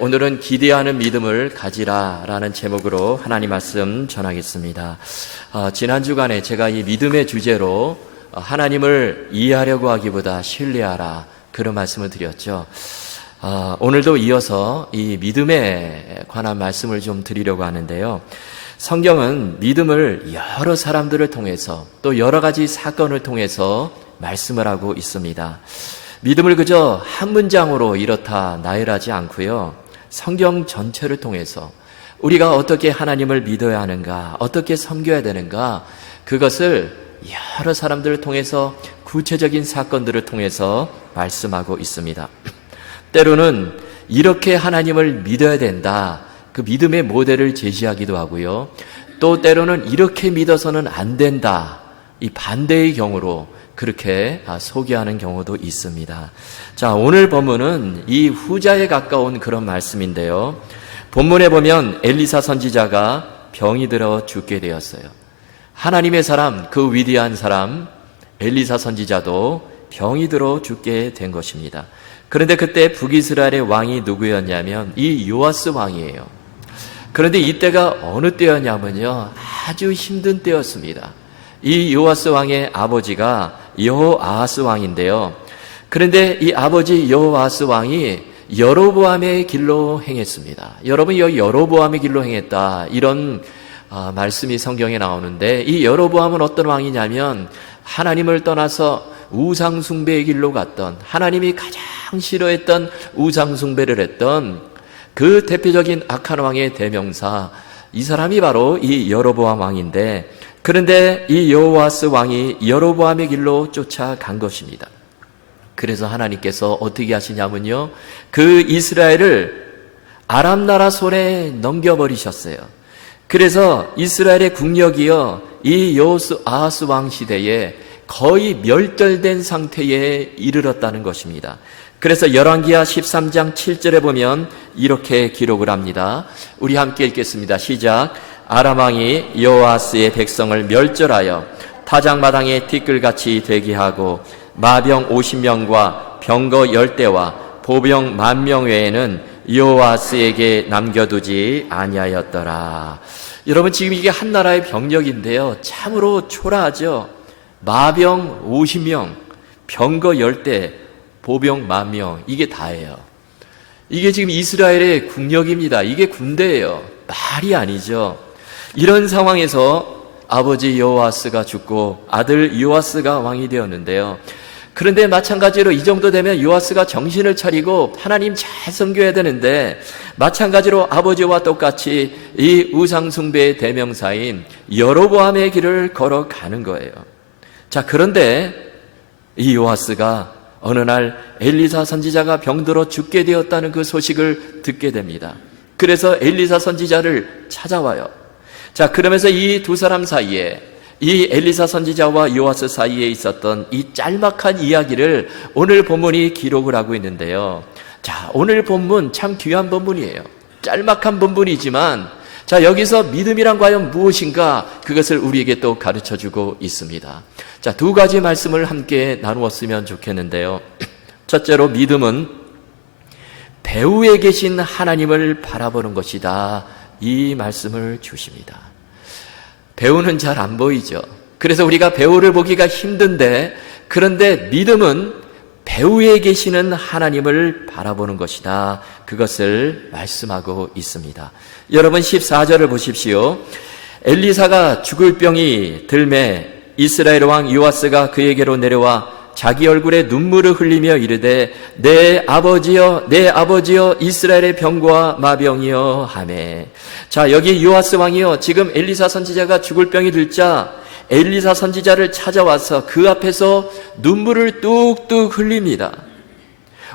오늘은 기대하는 믿음을 가지라라는 제목으로 하나님 말씀 전하겠습니다. 지난 주간에 제가 이 믿음의 주제로 하나님을 이해하려고 하기보다 신뢰하라 그런 말씀을 드렸죠. 오늘도 이어서 이 믿음에 관한 말씀을 좀 드리려고 하는데요. 성경은 믿음을 여러 사람들을 통해서 또 여러 가지 사건을 통해서 말씀을 하고 있습니다. 믿음을 그저 한 문장으로 이렇다 나열하지 않고요. 성경 전체를 통해서 우리가 어떻게 하나님을 믿어야 하는가, 어떻게 섬겨야 되는가, 그것을 여러 사람들을 통해서 구체적인 사건들을 통해서 말씀하고 있습니다. 때로는 이렇게 하나님을 믿어야 된다, 그 믿음의 모델을 제시하기도 하고요. 또 때로는 이렇게 믿어서는 안 된다, 이 반대의 경우로 그렇게 소개하는 경우도 있습니다. 자, 오늘 본문은 이 후자에 가까운 그런 말씀인데요. 본문에 보면 엘리사 선지자가 병이 들어 죽게 되었어요. 하나님의 사람, 그 위대한 사람 엘리사 선지자도 병이 들어 죽게 된 것입니다. 그런데 그때 북이스라엘의 왕이 누구였냐면 이 요아스 왕이에요. 그런데 이때가 어느 때였냐면요, 아주 힘든 때였습니다. 이 요아스 왕의 아버지가 여호아하스 왕인데요. 그런데 이 아버지 여호아하스 왕이 여로보암의 길로 행했습니다. 여러분, 여로보암의 길로 행했다, 이런 말씀이 성경에 나오는데, 이 여로보암은 어떤 왕이냐면 하나님을 떠나서 우상 숭배의 길로 갔던, 하나님이 가장 싫어했던 우상 숭배를 했던 그 대표적인 악한 왕의 대명사, 이 사람이 바로 이 여로보암 왕인데, 그런데 이 여호아스 왕이 여로보암의 길로 쫓아간 것입니다. 그래서 하나님께서 어떻게 하시냐면요, 그 이스라엘을 아람 나라 손에 넘겨버리셨어요. 그래서 이스라엘의 국력이요, 이 여호아스 왕 시대에 거의 멸절된 상태에 이르렀다는 것입니다. 그래서 열왕기하 13장 7절에 보면 이렇게 기록을 합니다. 우리 함께 읽겠습니다. 시작. 아람 왕이 여호아스의 백성을 멸절하여 타작마당에 티끌같이 되게 하고 마병 50명과 병거 10대와 보병 10,000명 외에는 여호아스에게 남겨두지 아니하였더라. 여러분, 지금 이게 한 나라의 병력인데요, 참으로 초라하죠. 마병 50명, 병거 10대, 보병 10,000명, 이게 다예요. 이게 지금 이스라엘의 국력입니다. 이게 군대예요. 말이 아니죠. 이런 상황에서 아버지 여호아스가 죽고 아들 요아스가 왕이 되었는데요. 그런데 마찬가지로 이 정도 되면 요아스가 정신을 차리고 하나님 잘 섬겨야 되는데, 마찬가지로 아버지와 똑같이 이 우상 숭배의 대명사인 여로보암의 길을 걸어가는 거예요. 자, 그런데 이 요아스가 어느 날 엘리사 선지자가 병들어 죽게 되었다는 그 소식을 듣게 됩니다. 그래서 엘리사 선지자를 찾아와요. 자, 그러면서 이 두 사람 사이에, 이 엘리사 선지자와 요아스 사이에 있었던 이 짤막한 이야기를 오늘 본문이 기록을 하고 있는데요. 자, 오늘 본문 참 귀한 본문이에요. 짤막한 본문이지만, 자, 여기서 믿음이란 과연 무엇인가, 그것을 우리에게 또 가르쳐주고 있습니다. 자, 두 가지 말씀을 함께 나누었으면 좋겠는데요. 첫째로, 믿음은 배후에 계신 하나님을 바라보는 것이다, 이 말씀을 주십니다. 배우는 잘 안 보이죠. 그래서 우리가 배우를 보기가 힘든데, 그런데 믿음은 배후에 계시는 하나님을 바라보는 것이다, 그것을 말씀하고 있습니다. 여러분, 14절을 보십시오. 엘리사가 죽을 병이 들매 이스라엘 왕 요아스가 그에게로 내려와 자기 얼굴에 눈물을 흘리며 이르되 내 아버지여, 내 아버지여, 이스라엘의 병과 마병이여 하매. 자, 여기 요아스 왕이요, 지금 엘리사 선지자가 죽을 병이 들자 엘리사 선지자를 찾아와서 그 앞에서 눈물을 뚝뚝 흘립니다.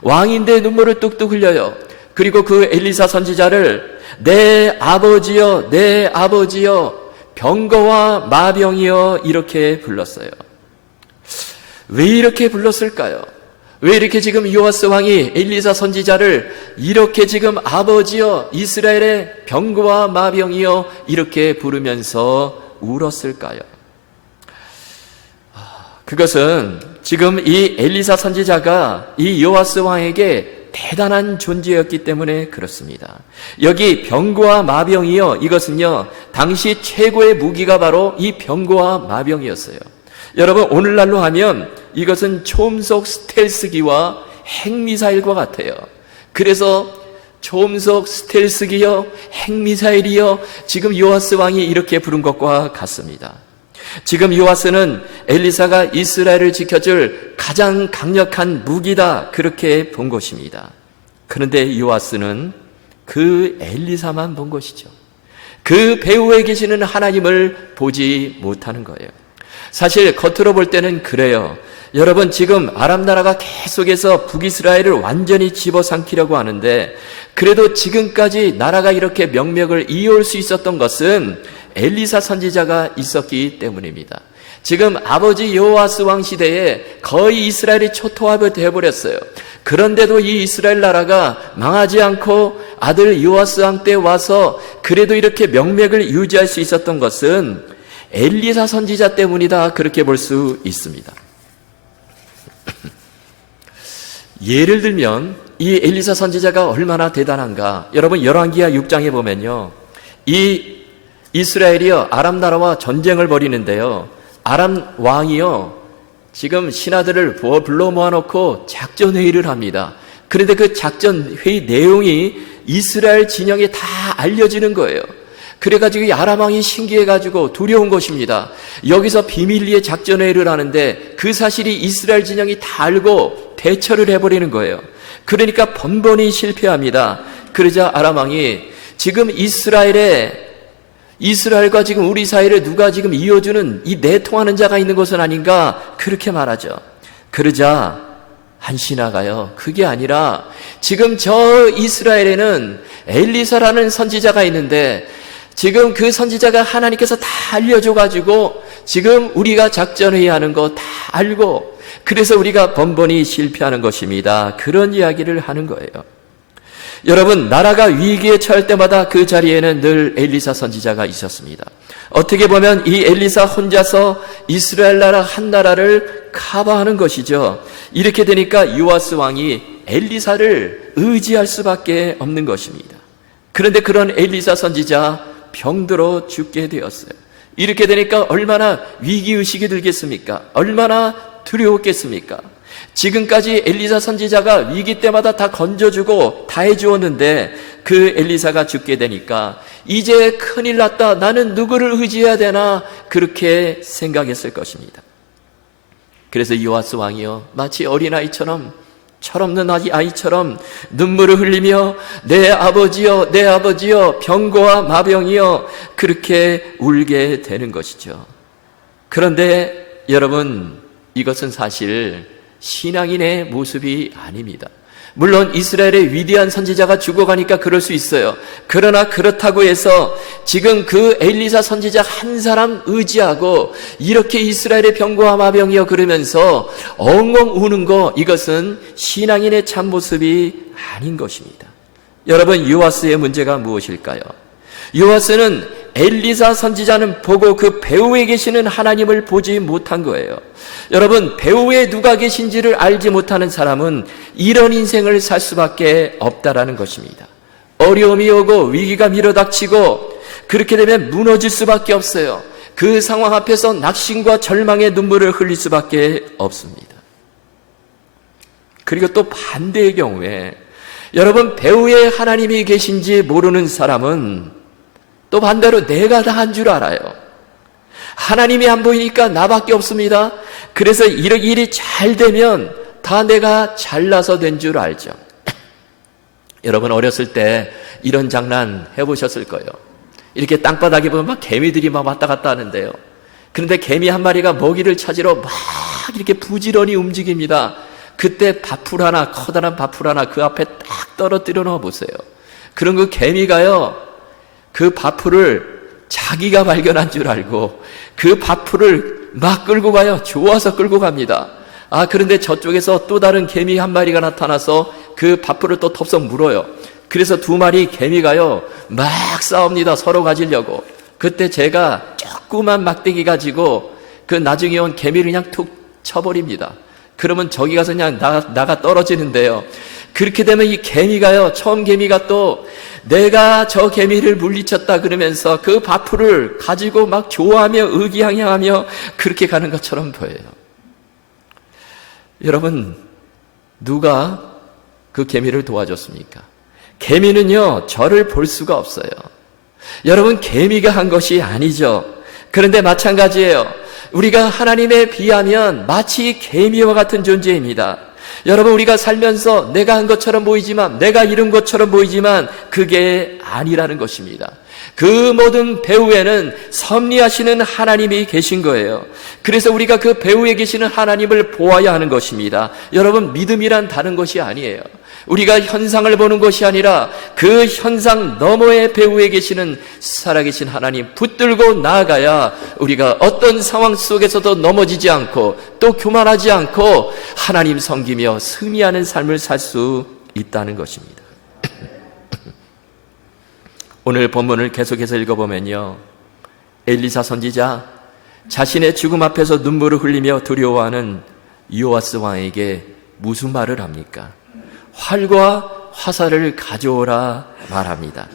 왕인데 눈물을 뚝뚝 흘려요. 그리고 그 엘리사 선지자를 내 아버지여, 내 아버지여, 병거와 마병이여, 이렇게 불렀어요. 왜 이렇게 불렀을까요? 왜 이렇게 지금 요아스 왕이 엘리사 선지자를 이렇게 지금 아버지여, 이스라엘의 병거와 마병이여, 이렇게 부르면서 울었을까요? 그것은 지금 이 엘리사 선지자가 이 요아스 왕에게 대단한 존재였기 때문에 그렇습니다. 여기 병거와 마병이요, 이것은요 당시 최고의 무기가 바로 이 병거와 마병이었어요. 여러분, 오늘날로 하면 이것은 초음속 스텔스기와 핵미사일과 같아요. 그래서 초음속 스텔스기요, 핵미사일이요, 지금 요아스 왕이 이렇게 부른 것과 같습니다. 지금 요아스는 엘리사가 이스라엘을 지켜줄 가장 강력한 무기다, 그렇게 본 것입니다. 그런데 요아스는 그 엘리사만 본 것이죠. 그 배후에 계시는 하나님을 보지 못하는 거예요. 사실 겉으로 볼 때는 그래요. 여러분, 지금 아람 나라가 계속해서 북이스라엘을 완전히 집어삼키려고 하는데, 그래도 지금까지 나라가 이렇게 명맥을 이어올 수 있었던 것은 엘리사 선지자가 있었기 때문입니다. 지금 아버지 여호아스 왕 시대에 거의 이스라엘이 초토화가 되어버렸어요. 그런데도 이 이스라엘 나라가 망하지 않고 아들 여호아스 왕 때 와서 그래도 이렇게 명맥을 유지할 수 있었던 것은 엘리사 선지자 때문이다, 그렇게 볼 수 있습니다. 예를 들면 이 엘리사 선지자가 얼마나 대단한가. 여러분, 열왕기하 6장에 보면요, 이 이스라엘이요 아람 나라와 전쟁을 벌이는데요, 아람 왕이요 지금 신하들을 불러 모아놓고 작전 회의를 합니다. 그런데 그 작전 회의 내용이 이스라엘 진영에 다 알려지는 거예요. 그래가지고 이 아람 왕이 신기해가지고 두려운 것입니다. 여기서 비밀리에 작전 회의를 하는데 그 사실이 이스라엘 진영이 다 알고 대처를 해버리는 거예요. 그러니까 번번이 실패합니다. 그러자 아람 왕이 지금 이스라엘과 지금 우리 사이를 누가 지금 이어주는 이 내통하는 자가 있는 것은 아닌가, 그렇게 말하죠. 그러자 한 신하가요, 그게 아니라 지금 저 이스라엘에는 엘리사라는 선지자가 있는데 지금 그 선지자가 하나님께서 다 알려줘가지고 지금 우리가 작전회의하는 거 다 알고 그래서 우리가 번번이 실패하는 것입니다. 그런 이야기를 하는 거예요. 여러분, 나라가 위기에 처할 때마다 그 자리에는 늘 엘리사 선지자가 있었습니다. 어떻게 보면 이 엘리사 혼자서 이스라엘 나라 한 나라를 커버하는 것이죠. 이렇게 되니까 요아스 왕이 엘리사를 의지할 수밖에 없는 것입니다. 그런데 그런 엘리사 선지자 병들어 죽게 되었어요. 이렇게 되니까 얼마나 위기의식이 들겠습니까? 얼마나 두려웠겠습니까? 지금까지 엘리사 선지자가 위기 때마다 다 건져주고 다 해주었는데 그 엘리사가 죽게 되니까 이제 큰일 났다, 나는 누구를 의지해야 되나, 그렇게 생각했을 것입니다. 그래서 요아스 왕이요 마치 어린아이처럼, 철없는 아이처럼 눈물을 흘리며 내 아버지여, 내 아버지여, 병거와 마병이여, 그렇게 울게 되는 것이죠. 그런데 여러분, 이것은 사실 신앙인의 모습이 아닙니다. 물론 이스라엘의 위대한 선지자가 죽어가니까 그럴 수 있어요. 그러나 그렇다고 해서 지금 그 엘리사 선지자 한 사람 의지하고 이렇게 이스라엘의 병거와 마병이여 그러면서 엉엉 우는 거, 이것은 신앙인의 참 모습이 아닌 것입니다. 여러분, 요아스의 문제가 무엇일까요? 요아스는 엘리사 선지자는 보고 그 배후에 계시는 하나님을 보지 못한 거예요. 여러분, 배후에 누가 계신지를 알지 못하는 사람은 이런 인생을 살 수밖에 없다라는 것입니다. 어려움이 오고 위기가 밀어닥치고 그렇게 되면 무너질 수밖에 없어요. 그 상황 앞에서 낙심과 절망의 눈물을 흘릴 수밖에 없습니다. 그리고 또 반대의 경우에 여러분, 배후에 하나님이 계신지 모르는 사람은 또 반대로 내가 다 한 줄 알아요. 하나님이 안 보이니까 나밖에 없습니다. 그래서 일이 잘 되면 다 내가 잘나서 된 줄 알죠. 여러분, 어렸을 때 이런 장난 해보셨을 거예요. 이렇게 땅바닥에 보면 막 개미들이 막 왔다 갔다 하는데요. 그런데 개미 한 마리가 먹이를 찾으러 막 이렇게 부지런히 움직입니다. 그때 밥풀 하나, 커다란 밥풀 하나 그 앞에 딱 떨어뜨려 놓아 보세요. 그럼 그 개미가요, 그 밥풀을 자기가 발견한 줄 알고 그 밥풀을 막 끌고 가요. 좋아서 끌고 갑니다. 그런데 저쪽에서 또 다른 개미 한 마리가 나타나서 그 밥풀을 또 덥석 물어요. 그래서 두 마리 개미가요 막 싸웁니다. 서로 가지려고. 그때 제가 조그만 막대기 가지고 그 나중에 온 개미를 그냥 툭 쳐버립니다. 그러면 저기 가서 그냥 나가 떨어지는데요. 그렇게 되면 이 개미가요, 처음 개미가 또 내가 저 개미를 물리쳤다 그러면서 그 바풀을 가지고 막 좋아하며 의기양양하며 그렇게 가는 것처럼 보여요. 여러분, 누가 그 개미를 도와줬습니까? 개미는요, 저를 볼 수가 없어요. 여러분, 개미가 한 것이 아니죠. 그런데 마찬가지예요. 우리가 하나님에 비하면 마치 개미와 같은 존재입니다. 여러분, 우리가 살면서 내가 한 것처럼 보이지만, 내가 이룬 것처럼 보이지만 그게 아니라는 것입니다. 그 모든 배후에는 섭리하시는 하나님이 계신 거예요. 그래서 우리가 그 배후에 계시는 하나님을 보아야 하는 것입니다. 여러분, 믿음이란 다른 것이 아니에요. 우리가 현상을 보는 것이 아니라 그 현상 너머의 배후에 계시는 살아계신 하나님 붙들고 나아가야 우리가 어떤 상황 속에서도 넘어지지 않고 또 교만하지 않고 하나님 섬기며 승리하는 삶을 살 수 있다는 것입니다. 오늘 본문을 계속해서 읽어보면요, 엘리사 선지자 자신의 죽음 앞에서 눈물을 흘리며 두려워하는 요아스 왕에게 무슨 말을 합니까? 활과 화살을 가져오라 말합니다.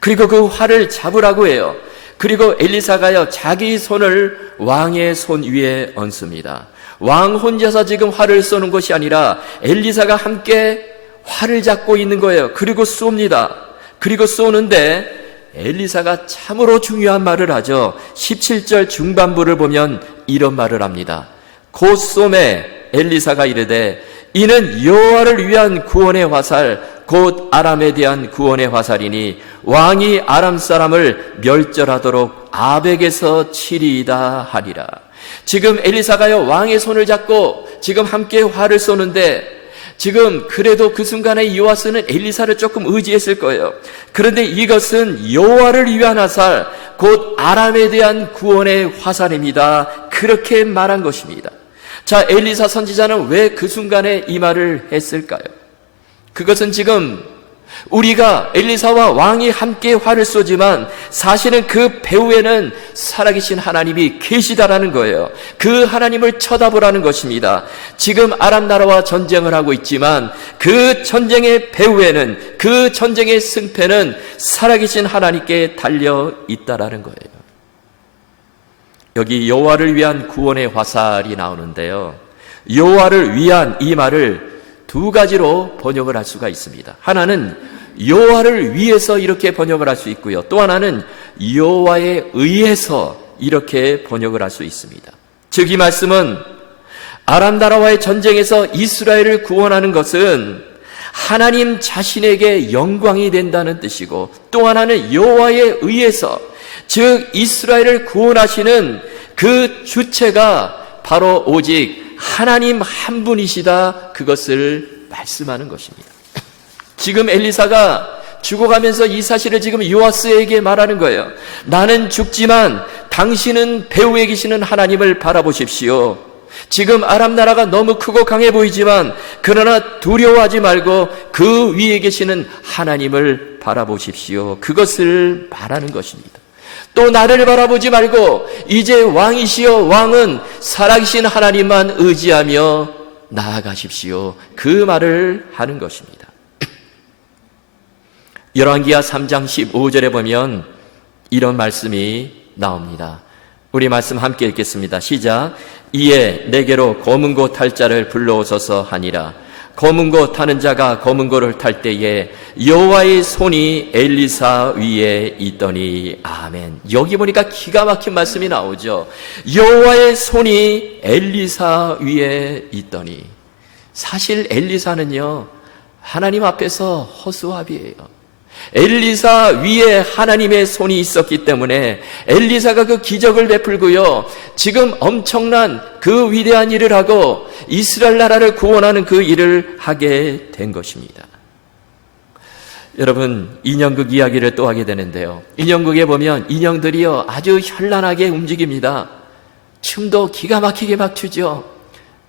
그리고 그 활을 잡으라고 해요. 그리고 엘리사가요, 자기 손을 왕의 손 위에 얹습니다. 왕 혼자서 지금 활을 쏘는 것이 아니라 엘리사가 함께 활을 잡고 있는 거예요. 그리고 쏩니다. 그리고 쏘는데 엘리사가 참으로 중요한 말을 하죠. 17절 중반부를 보면 이런 말을 합니다. 곧 쏘매 엘리사가 이르되 이는 여호와를 위한 구원의 화살, 곧 아람에 대한 구원의 화살이니 왕이 아람 사람을 멸절하도록 아벡에서 치리이다 하리라. 지금 엘리사가요, 왕의 손을 잡고 지금 함께 활을 쏘는데, 지금 그래도 그 순간에 요아스는 엘리사를 조금 의지했을 거예요. 그런데 이것은 여호와를 위한 화살, 곧 아람에 대한 구원의 화살입니다. 그렇게 말한 것입니다. 자, 엘리사 선지자는 왜 그 순간에 이 말을 했을까요? 그것은 지금 우리가 엘리사와 왕이 함께 활을 쏘지만 사실은 그 배후에는 살아계신 하나님이 계시다라는 거예요. 그 하나님을 쳐다보라는 것입니다. 지금 아람 나라와 전쟁을 하고 있지만 그 전쟁의 배후에는, 그 전쟁의 승패는 살아계신 하나님께 달려 있다라는 거예요. 여기 여호와를 위한 구원의 화살이 나오는데요, 여호와를 위한 이 말을 두 가지로 번역을 할 수가 있습니다. 하나는 여호와를 위해서 이렇게 번역을 할 수 있고요, 또 하나는 여호와에 의해서 이렇게 번역을 할 수 있습니다. 즉, 이 말씀은 아람 나라와의 전쟁에서 이스라엘을 구원하는 것은 하나님 자신에게 영광이 된다는 뜻이고, 또 하나는 여호와에 의해서, 즉 이스라엘을 구원하시는 그 주체가 바로 오직 하나님 한 분이시다, 그것을 말씀하는 것입니다. 지금 엘리사가 죽어가면서 이 사실을 지금 요아스에게 말하는 거예요. 나는 죽지만 당신은 배후에 계시는 하나님을 바라보십시오. 지금 아람 나라가 너무 크고 강해 보이지만 그러나 두려워하지 말고 그 위에 계시는 하나님을 바라보십시오. 그것을 말하는 것입니다. 또 나를 바라보지 말고 이제 왕이시여, 왕은 살아계신 하나님만 의지하며 나아가십시오. 그 말을 하는 것입니다. 열왕기하 3장 15절에 보면 이런 말씀이 나옵니다. 우리 말씀 함께 읽겠습니다. 시작. 이에 내게로 검은고 탈 자를 불러오소서 하니라. 검은고 타는 자가 검은고를 탈 때에 여호와의 손이 엘리사 위에 있더니. 아멘. 여기 보니까 기가 막힌 말씀이 나오죠. 여호와의 손이 엘리사 위에 있더니. 사실 엘리사는요, 하나님 앞에서 허수아비예요. 엘리사 위에 하나님의 손이 있었기 때문에 엘리사가 그 기적을 베풀고요, 지금 엄청난 그 위대한 일을 하고 이스라엘 나라를 구원하는 그 일을 하게 된 것입니다. 여러분, 인형극 이야기를 또 하게 되는데요, 인형극에 보면 인형들이요 아주 현란하게 움직입니다. 춤도 기가 막히게 막 추죠.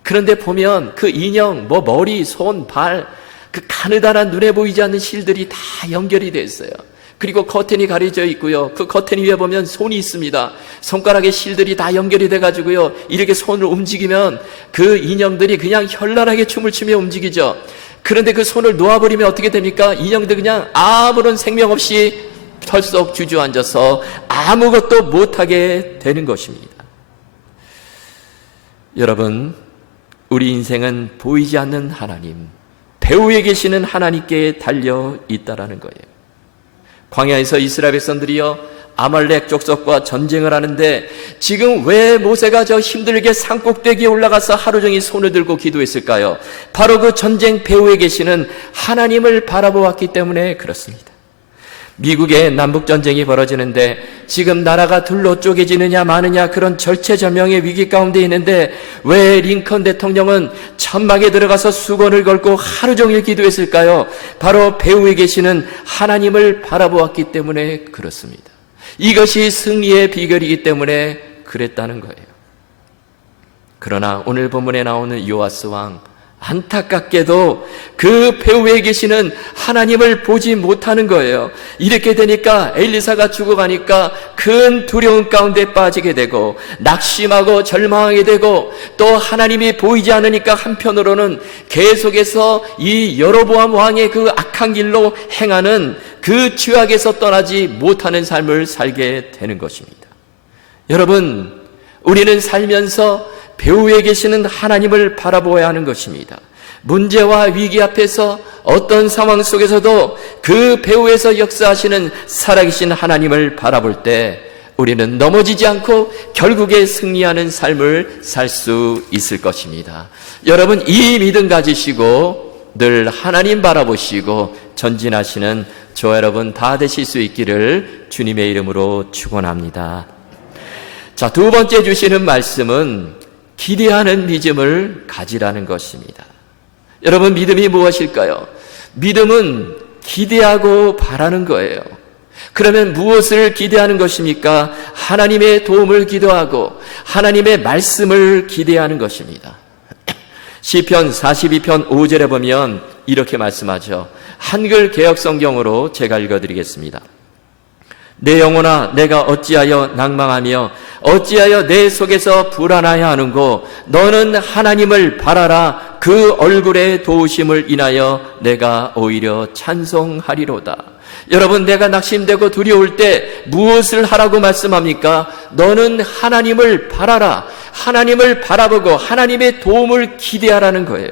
그런데 보면 그 인형 머리, 손, 발, 그 가느다란 눈에 보이지 않는 실들이 다 연결이 되어 있어요. 그리고 커튼이 가려져 있고요, 그 커튼 위에 보면 손이 있습니다. 손가락에 실들이 다 연결이 돼가지고요, 이렇게 손을 움직이면 그 인형들이 그냥 현란하게 춤을 추며 움직이죠. 그런데 그 손을 놓아버리면 어떻게 됩니까? 인형들 그냥 아무런 생명 없이 털썩 주저앉아서 아무것도 못하게 되는 것입니다. 여러분, 우리 인생은 보이지 않는 하나님, 배후에 계시는 하나님께 달려 있다라는 거예요. 광야에서 이스라엘 백성들이요, 아말렉 족속과 전쟁을 하는데 지금 왜 모세가 저 힘들게 산꼭대기에 올라가서 하루 종일 손을 들고 기도했을까요? 바로 그 전쟁 배후에 계시는 하나님을 바라보았기 때문에 그렇습니다. 미국의 남북전쟁이 벌어지는데 지금 나라가 둘로 쪼개지느냐 마느냐 그런 절체절명의 위기 가운데 있는데 왜 링컨 대통령은 천막에 들어가서 수건을 걸고 하루 종일 기도했을까요? 바로 배후에 계시는 하나님을 바라보았기 때문에 그렇습니다. 이것이 승리의 비결이기 때문에 그랬다는 거예요. 그러나 오늘 본문에 나오는 요아스 왕, 안타깝게도 그 배후에 계시는 하나님을 보지 못하는 거예요. 이렇게 되니까 엘리사가 죽어가니까 큰 두려움 가운데 빠지게 되고 낙심하고 절망하게 되고 또 하나님이 보이지 않으니까 한편으로는 계속해서 이 여로보암 왕의 그 악한 길로 행하는 그 죄악에서 떠나지 못하는 삶을 살게 되는 것입니다. 여러분, 우리는 살면서 배후에 계시는 하나님을 바라보아야 하는 것입니다. 문제와 위기 앞에서 어떤 상황 속에서도 그 배후에서 역사하시는 살아계신 하나님을 바라볼 때 우리는 넘어지지 않고 결국에 승리하는 삶을 살 수 있을 것입니다. 여러분, 이 믿음 가지시고 늘 하나님 바라보시고 전진하시는 저와 여러분 다 되실 수 있기를 주님의 이름으로 축원합니다. 자, 두 번째 주시는 말씀은 기대하는 믿음을 가지라는 것입니다. 여러분, 믿음이 무엇일까요? 믿음은 기대하고 바라는 거예요. 그러면 무엇을 기대하는 것입니까? 하나님의 도움을 기도하고 하나님의 말씀을 기대하는 것입니다. 시편 42편 5절에 보면 이렇게 말씀하죠. 한글 개역 성경으로 제가 읽어드리겠습니다. 내 영혼아, 내가 어찌하여 낭망하며 어찌하여 내 속에서 불안하여 하는고? 너는 하나님을 바라라. 그 얼굴의 도우심을 인하여 내가 오히려 찬송하리로다. 여러분, 내가 낙심되고 두려울 때 무엇을 하라고 말씀합니까? 너는 하나님을 바라라. 하나님을 바라보고 하나님의 도움을 기대하라는 거예요.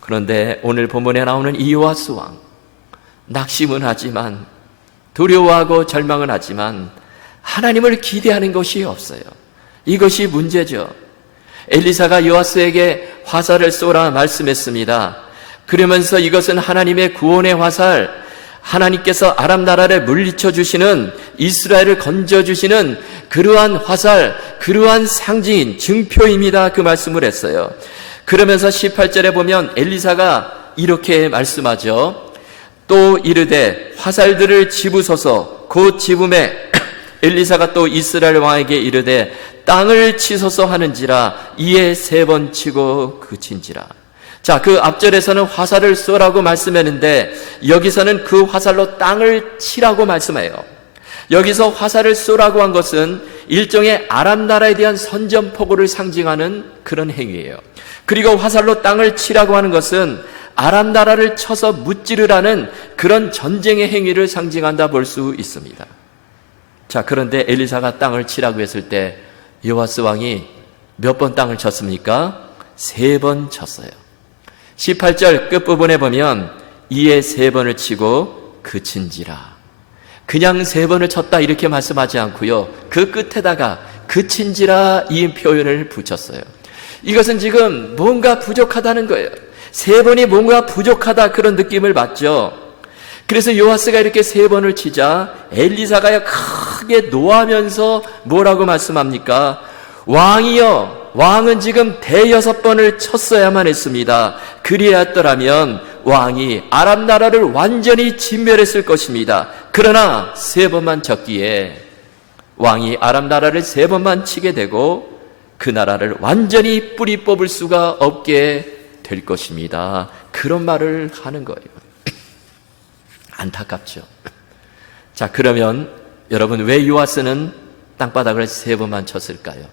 그런데 오늘 본문에 나오는 이 요아스 왕, 낙심은 하지만 두려워하고 절망은 하지만 하나님을 기대하는 것이 없어요. 이것이 문제죠. 엘리사가 요아스에게 화살을 쏘라 말씀했습니다. 그러면서 이것은 하나님의 구원의 화살, 하나님께서 아람 나라를 물리쳐 주시는, 이스라엘을 건져 주시는 그러한 화살, 그러한 상징인 증표입니다. 그 말씀을 했어요. 그러면서 18절에 보면 엘리사가 이렇게 말씀하죠. 또 이르되 화살들을 집으소서. 곧 집음에 엘리사가 또 이스라엘 왕에게 이르되 땅을 치소서 하는지라. 이에 3번 치고 그친지라. 자, 그 앞절에서는 화살을 쏘라고 말씀했는데 여기서는 그 화살로 땅을 치라고 말씀해요. 여기서 화살을 쏘라고 한 것은 일종의 아람 나라에 대한 선전포고를 상징하는 그런 행위예요. 그리고 화살로 땅을 치라고 하는 것은 아람 나라를 쳐서 무찌르라는 그런 전쟁의 행위를 상징한다 볼 수 있습니다. 자, 그런데 엘리사가 땅을 치라고 했을 때 요아스 왕이 몇 번 땅을 쳤습니까? 3번 쳤어요. 18절 끝부분에 보면 이에 3번을 치고 그친지라. 그냥 3번을 쳤다 이렇게 말씀하지 않고요, 그 끝에다가 그친지라 이 표현을 붙였어요. 이것은 지금 뭔가 부족하다는 거예요. 3번이 뭔가 부족하다 그런 느낌을 받죠. 그래서 요아스가 이렇게 3번을 치자 엘리사가 크게 노하면서 뭐라고 말씀합니까? 왕이여, 왕은 지금 6번을 쳤어야만 했습니다. 그리하였더라면 왕이 아람 나라를 완전히 진멸했을 것입니다. 그러나 3번만 쳤기에 왕이 아람 나라를 3번만 치게 되고 그 나라를 완전히 뿌리 뽑을 수가 없게 될 것입니다. 그런 말을 하는 거예요. 안타깝죠. 자, 그러면 여러분, 왜 요아스는 땅바닥을 3번만 쳤을까요?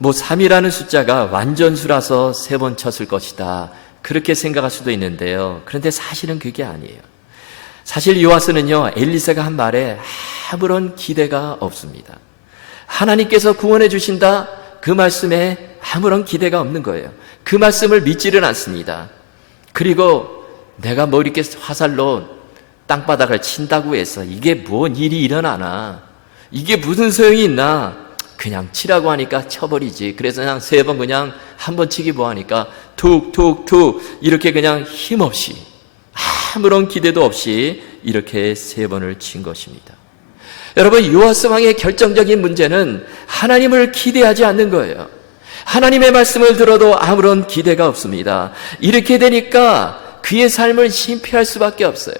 3이라는 숫자가 완전수라서 3번 쳤을 것이다, 그렇게 생각할 수도 있는데요. 그런데 사실은 그게 아니에요. 사실 요아스는요, 엘리사가 한 말에 아무런 기대가 없습니다. 하나님께서 구원해 주신다, 그 말씀에 아무런 기대가 없는 거예요. 그 말씀을 믿지를 않습니다. 그리고 내가 뭐 이렇게 화살로 땅바닥을 친다고 해서 이게 뭔 일이 일어나나, 이게 무슨 소용이 있나, 그냥 치라고 하니까 쳐버리지. 그래서 그냥 3번 그냥 한 번 치기 뭐하니까 툭툭툭 이렇게 그냥 힘없이 아무런 기대도 없이 이렇게 3번을 친 것입니다. 여러분, 요아스 왕의 결정적인 문제는 하나님을 기대하지 않는 거예요. 하나님의 말씀을 들어도 아무런 기대가 없습니다. 이렇게 되니까 그의 삶을 심피할 수밖에 없어요.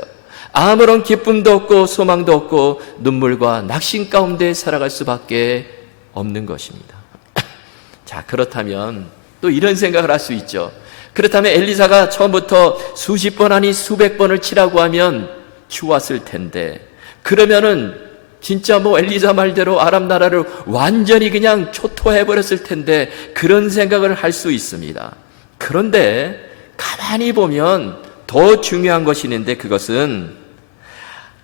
아무런 기쁨도 없고 소망도 없고 눈물과 낙심 가운데 살아갈 수밖에 없는 것입니다. 자, 그렇다면 또 이런 생각을 할 수 있죠. 그렇다면 엘리사가 처음부터 수십 번 아니 수백 번을 치라고 하면 치웠을 텐데, 그러면은 진짜 뭐 엘리사 말대로 아람 나라를 완전히 그냥 초토해버렸을 텐데, 그런 생각을 할 수 있습니다. 그런데 가만히 보면 더 중요한 것이 있는데, 그것은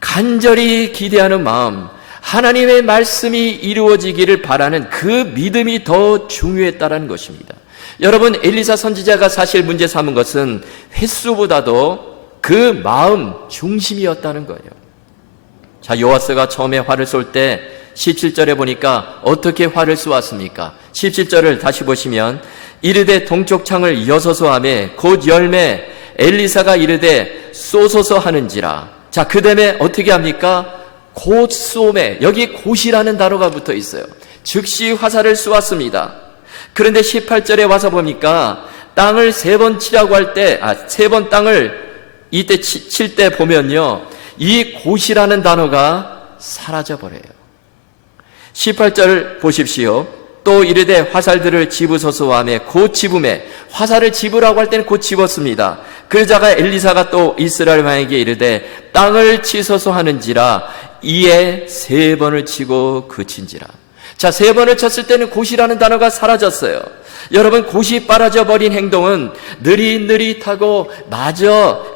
간절히 기대하는 마음, 하나님의 말씀이 이루어지기를 바라는 그 믿음이 더 중요했다는 것입니다. 여러분, 엘리사 선지자가 사실 문제 삼은 것은 횟수보다도 그 마음 중심이었다는 거예요. 자, 요아스가 처음에 활을 쏠 때 17절에 보니까 어떻게 활을 쏘았습니까? 17절을 다시 보시면 이르되 동쪽 창을 여소서 하매 곧 열매 엘리사가 이르되 쏘소서 하는지라. 자, 그 다음에 어떻게 합니까? 곧 쏘매, 여기 곧이라는 단어가 붙어 있어요. 즉시 화살을 쏘았습니다. 그런데 18절에 와서 보니까 땅을 3번 치라고 할 때, 3번 땅을 이때 칠 때 보면요, 이 곧이라는 단어가 사라져버려요. 18절 보십시오. 또 이르되 화살들을 집으소서 하매 곧 집음에, 화살을 집으라고 할 때는 곧 집었습니다. 그러자가 엘리사가 또 이스라엘 왕에게 이르되 땅을 치소서 하는지라. 이에 3번을 치고 그친지라. 자, 3번을 쳤을 때는 곧이라는 단어가 사라졌어요. 여러분, 곧이 빨아져 버린 행동은 느릿느릿하고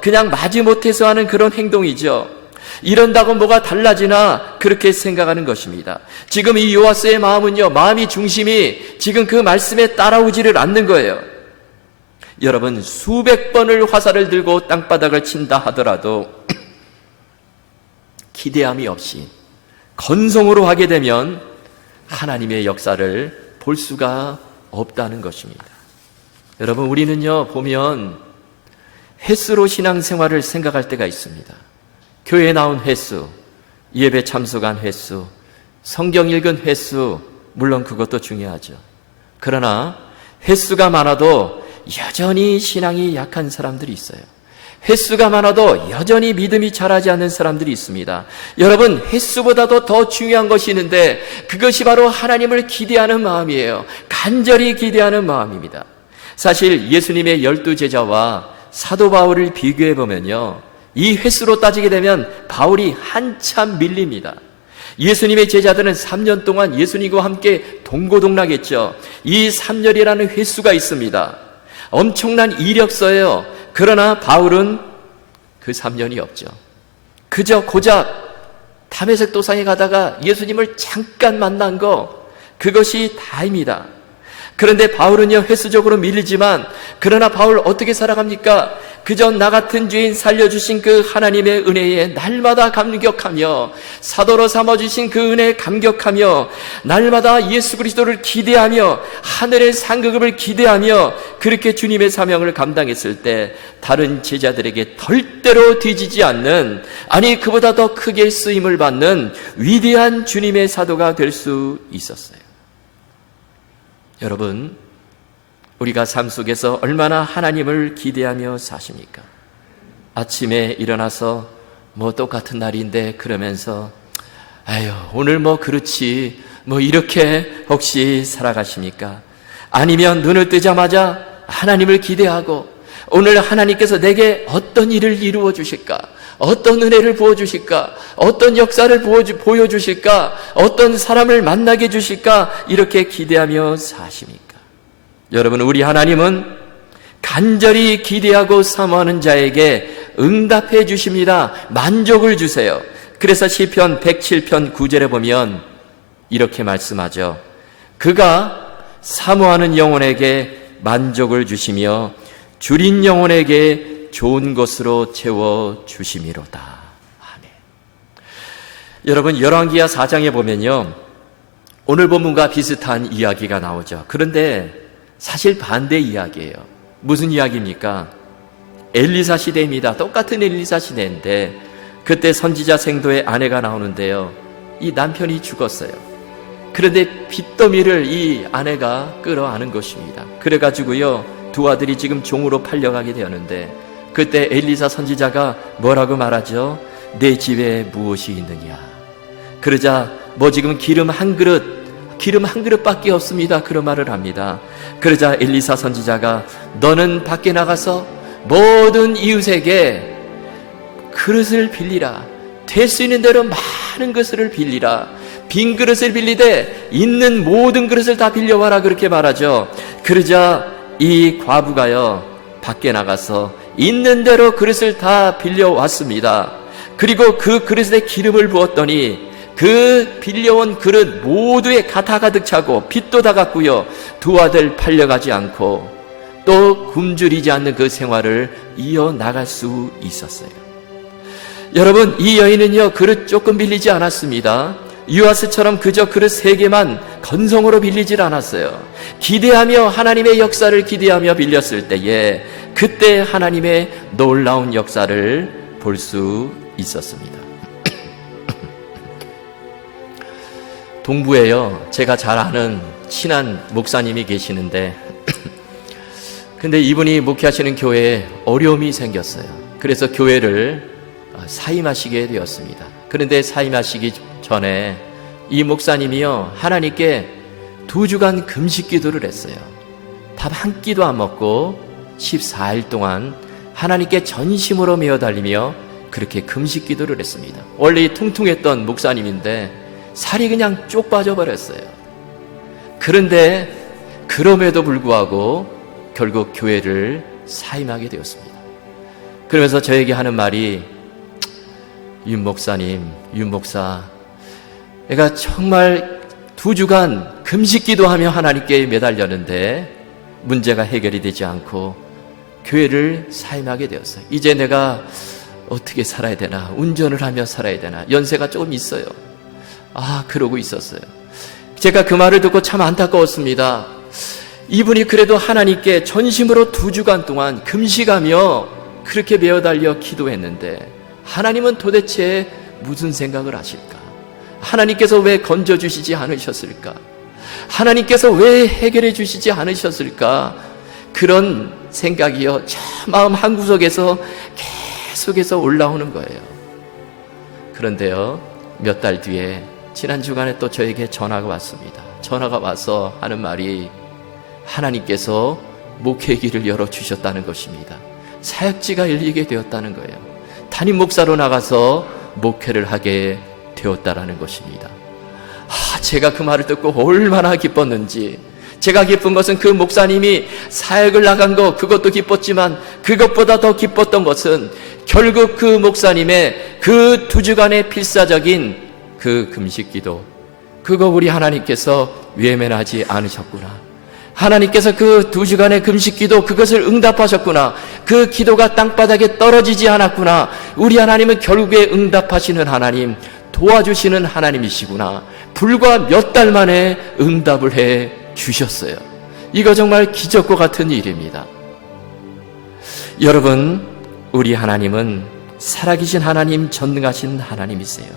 그냥 마지못해서 하는 그런 행동이죠. 이런다고 뭐가 달라지나 그렇게 생각하는 것입니다. 지금 이 요아스의 마음은요, 마음이 중심이 지금 그 말씀에 따라오지를 않는 거예요. 여러분, 수백 번을 화살을 들고 땅바닥을 친다 하더라도 기대함이 없이 건성으로 하게 되면 하나님의 역사를 볼 수가 없다는 것입니다. 여러분, 우리는요, 보면 횟수로 신앙생활을 생각할 때가 있습니다. 교회에 나온 횟수, 예배 참석한 횟수, 성경 읽은 횟수, 물론 그것도 중요하죠. 그러나 횟수가 많아도 여전히 신앙이 약한 사람들이 있어요. 횟수가 많아도 여전히 믿음이 자라지 않는 사람들이 있습니다. 여러분, 횟수보다도 더 중요한 것이 있는데 그것이 바로 하나님을 기대하는 마음이에요. 간절히 기대하는 마음입니다. 사실 예수님의 12제자와 사도 바울을 비교해 보면요, 이 횟수로 따지게 되면 바울이 한참 밀립니다. 예수님의 제자들은 3년 동안 예수님과 함께 동고동락했죠. 이 3년이라는 횟수가 있습니다. 엄청난 이력서예요. 그러나 바울은 그 3년이 없죠. 그저 고작 다메섹 도상에 가다가 예수님을 잠깐 만난 거, 그것이 다입니다. 그런데 바울은요, 횟수적으로 밀리지만, 그러나 바울 어떻게 살아갑니까? 그저 나 같은 죄인 살려주신 그 하나님의 은혜에 날마다 감격하며, 사도로 삼아주신 그 은혜에 감격하며, 날마다 예수 그리스도를 기대하며 하늘의 상급을 기대하며 그렇게 주님의 사명을 감당했을 때 다른 제자들에게 절대로 뒤지지 않는, 아니 그보다 더 크게 쓰임을 받는 위대한 주님의 사도가 될 수 있었어요. 여러분, 우리가 삶 속에서 얼마나 하나님을 기대하며 사십니까? 아침에 일어나서 뭐 똑같은 날인데 그러면서 아유, 오늘 뭐 그렇지 뭐 이렇게 혹시 살아가십니까? 아니면 눈을 뜨자마자 하나님을 기대하고 오늘 하나님께서 내게 어떤 일을 이루어 주실까? 어떤 은혜를 부어주실까? 어떤 역사를 보여주실까? 어떤 사람을 만나게 해주실까? 이렇게 기대하며 사십니까? 여러분, 우리 하나님은 간절히 기대하고 사모하는 자에게 응답해 주십니다. 만족을 주세요. 그래서 시편 107편 9절에 보면 이렇게 말씀하죠. 그가 사모하는 영혼에게 만족을 주시며 줄인 영혼에게 좋은 것으로 채워 주심이로다. 아멘. 여러분, 열왕기하 4장에 보면요, 오늘 본문과 비슷한 이야기가 나오죠. 그런데 사실 반대 이야기예요. 무슨 이야기입니까? 엘리사 시대입니다. 똑같은 엘리사 시대인데 그때 선지자 생도의 아내가 나오는데요, 이 남편이 죽었어요. 그런데 빚더미를 이 아내가 끌어안은 것입니다. 그래가지고요, 두 아들이 지금 종으로 팔려가게 되었는데 그때 엘리사 선지자가 뭐라고 말하죠? 내 집에 무엇이 있느냐? 그러자 지금 기름 한 그릇밖에 없습니다. 그런 말을 합니다. 그러자 엘리사 선지자가 너는 밖에 나가서 모든 이웃에게 그릇을 빌리라. 될 수 있는 대로 많은 것을 빌리라. 빈 그릇을 빌리되 있는 모든 그릇을 다 빌려와라. 그렇게 말하죠. 그러자 이 과부가요, 밖에 나가서 있는 대로 그릇을 다 빌려왔습니다. 그리고 그 그릇에 기름을 부었더니 그 빌려온 그릇 모두에 다 가득 차고 빚도 다 갚고요, 두 아들 팔려가지 않고 또 굶주리지 않는 그 생활을 이어나갈 수 있었어요. 여러분, 이 여인은요, 그릇 조금 빌리지 않았습니다. 유아스처럼 그저 그릇 3개만 건성으로 빌리질 않았어요. 기대하며, 하나님의 역사를 기대하며 빌렸을 때에 그때 하나님의 놀라운 역사를 볼 수 있었습니다. 동부에요, 제가 잘 아는 친한 목사님이 계시는데 근데 이분이 목회하시는 교회에 어려움이 생겼어요. 그래서 교회를 사임하시게 되었습니다. 그런데 사임하시기 전에 이 목사님이요, 하나님께 2주간 금식 기도를 했어요. 밥 한 끼도 안 먹고 14일 동안 하나님께 전심으로 매어달리며 그렇게 금식 기도를 했습니다. 원래 퉁퉁했던 목사님인데 살이 그냥 쪽 빠져버렸어요. 그런데 그럼에도 불구하고 결국 교회를 사임하게 되었습니다. 그러면서 저에게 하는 말이, 윤 목사님, 윤 목사, 내가 정말 2주간 금식 기도하며 하나님께 매달렸는데 문제가 해결이 되지 않고 교회를 사임하게 되었어요. 이제 내가 어떻게 살아야 되나, 운전을 하며 살아야 되나, 연세가 조금 있어요. 그러고 있었어요. 제가 그 말을 듣고 참 안타까웠습니다. 이분이 그래도 하나님께 전심으로 2주간 동안 금식하며 그렇게 매어달려 기도했는데 하나님은 도대체 무슨 생각을 하실까? 하나님께서 왜 건져주시지 않으셨을까? 하나님께서 왜 해결해 주시지 않으셨을까? 그런 생각이요, 저 마음 한구석에서 계속해서 올라오는 거예요. 그런데요, 몇 달 뒤에 지난 주간에 또 저에게 전화가 왔습니다. 전화가 와서 하는 말이, 하나님께서 목회 길을 열어주셨다는 것입니다. 사역지가 열리게 되었다는 거예요. 담임 목사로 나가서 목회를 하게 되었다라는 것입니다. 제가 그 말을 듣고 얼마나 기뻤는지. 제가 기쁜 것은 그 목사님이 사역을 나간 거, 그것도 기뻤지만 그것보다 더 기뻤던 것은 결국 그 목사님의 그 2주간의 필사적인 그 금식기도, 그거 우리 하나님께서 외면하지 않으셨구나. 하나님께서 그 2주간의 금식기도 그것을 응답하셨구나. 그 기도가 땅바닥에 떨어지지 않았구나. 우리 하나님은 결국에 응답하시는 하나님, 도와주시는 하나님이시구나. 불과 몇 달 만에 응답을 해 주셨어요. 이거 정말 기적과 같은 일입니다. 여러분, 우리 하나님은 살아계신 하나님, 전능하신 하나님이세요.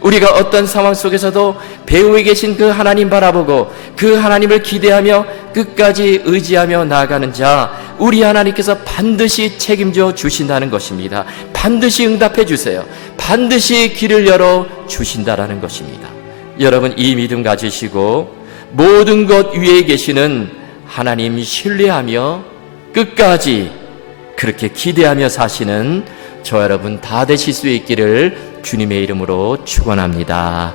우리가 어떤 상황 속에서도 배후에 계신 그 하나님 바라보고 그 하나님을 기대하며 끝까지 의지하며 나아가는 자, 우리 하나님께서 반드시 책임져 주신다는 것입니다. 반드시 응답해 주세요. 반드시 길을 열어 주신다라는 것입니다. 여러분, 이 믿음 가지시고 모든 것 위에 계시는 하나님 신뢰하며 끝까지 그렇게 기대하며 사시는 저 여러분 다 되실 수 있기를 주님의 이름으로 축원합니다.